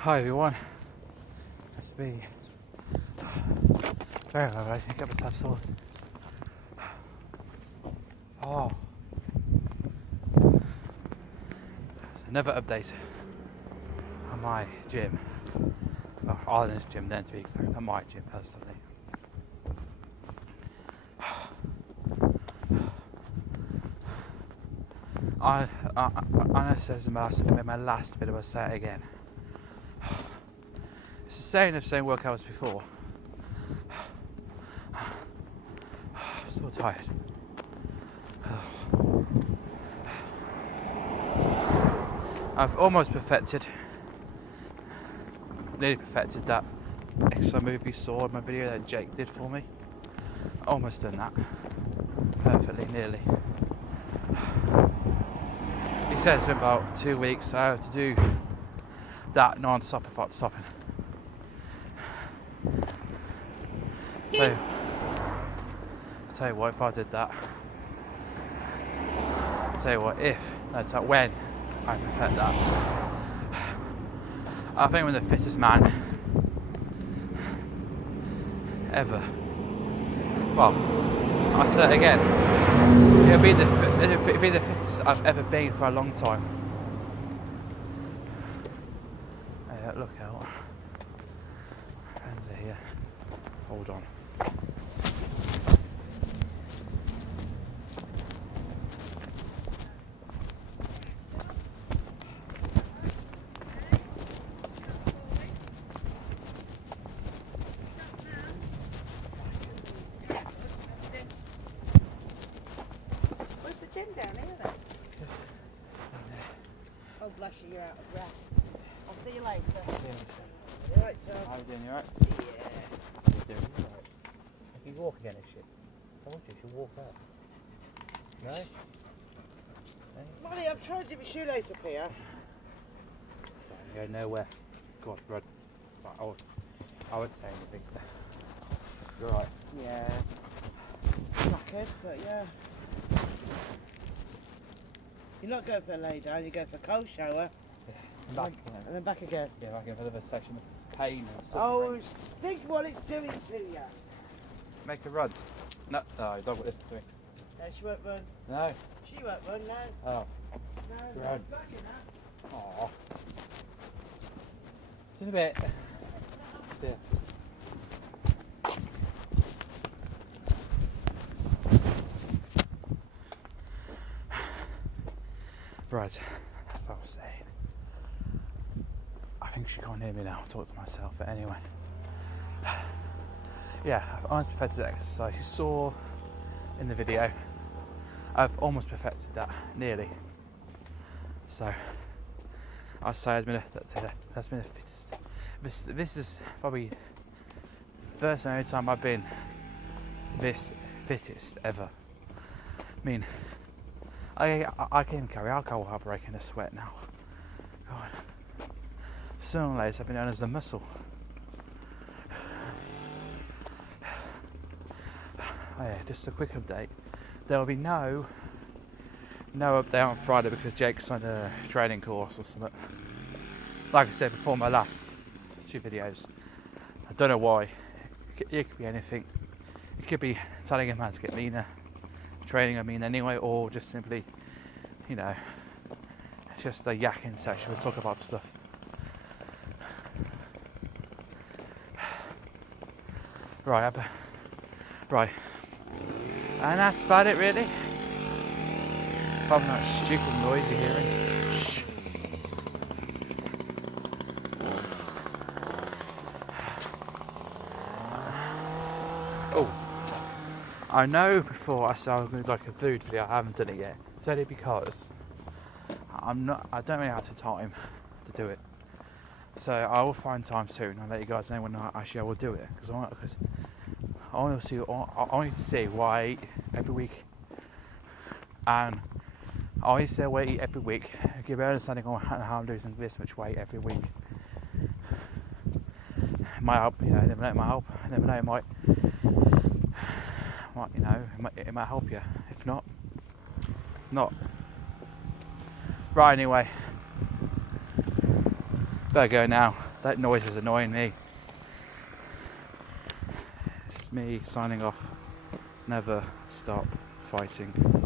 Hi everyone, nice to be very well, I get myself sorted. Oh, another update on my gym. Well, Arlen's gym then, to be fair, not my gym personally. I know it says in my last video, I'll say it again. It's the same workout as before. I'm so tired. I've almost nearly perfected that extra move you saw in my video that Jake did for me. Almost done that. Perfectly, nearly. He says in about 2 weeks I have to do that non-stop without stopping. So, I'll tell you what, if I did that, when I perfect that, I think I'm the fittest man ever. Well, I'll say it again. It'll be the fittest I've ever been for a long time. Hey, look out. Friends are here. Hold on. Oh, bless you, you're out of breath. I'll see you later. Yeah. You alright, Tom? How are you doing? You alright? Yeah. You're doing alright. If you walk again and shit, I want you to walk out. No? Molly, I'm trying to do my shoelace up here. You go nowhere. Go on, run. Right, I won't say anything. You're alright. Yeah. Knackered, but yeah. You're not going for a lay down, you go for a cold shower. Yeah. Back again. And then back again. Yeah, back again for another section of pain and Oh, suffering. think what it's doing to you. Make a run. No, you don't want to listen to me. No, she won't run. No. She won't run, no. Oh. No, Run. back in that. Aww. See you in a bit. See ya. Right, as I was saying, I think she can't hear me now. I'll talk to myself, but anyway. Yeah, I've almost perfected that exercise. You saw in the video, I've almost perfected that, nearly. So, I'd say that's been the fittest. This is probably the first and only time I've been this fittest ever. I mean, I can carry alcohol without breaking a sweat now. God. Some days have been known as the muscle. Oh yeah, just a quick update. There will be no update on Friday because Jake's on a training course or something. Like I said before, my last 2 videos. I don't know why. It could be anything. It could be telling a man to get leaner, training anyway, or just simply, you know, it's just a yakking session. We'll talk about stuff. Right, and that's about it really. Probably not stupid noise you're hearing. Shh. Oh, I know before I said I was going to do like a food video, I haven't done it yet. It's only because I don't really have the time to do it. So I will find time soon. I'll let you guys know when I will do it because I want to see what I eat every week, and I want to see what I eat every week. Give an understanding on how I'm losing this much weight every week. It might help, you know. Never know, it might help. Never know, it might, you know, it might help you. If not. Right, anyway. Better go now. That noise is annoying me. This is me signing off. Never stop fighting.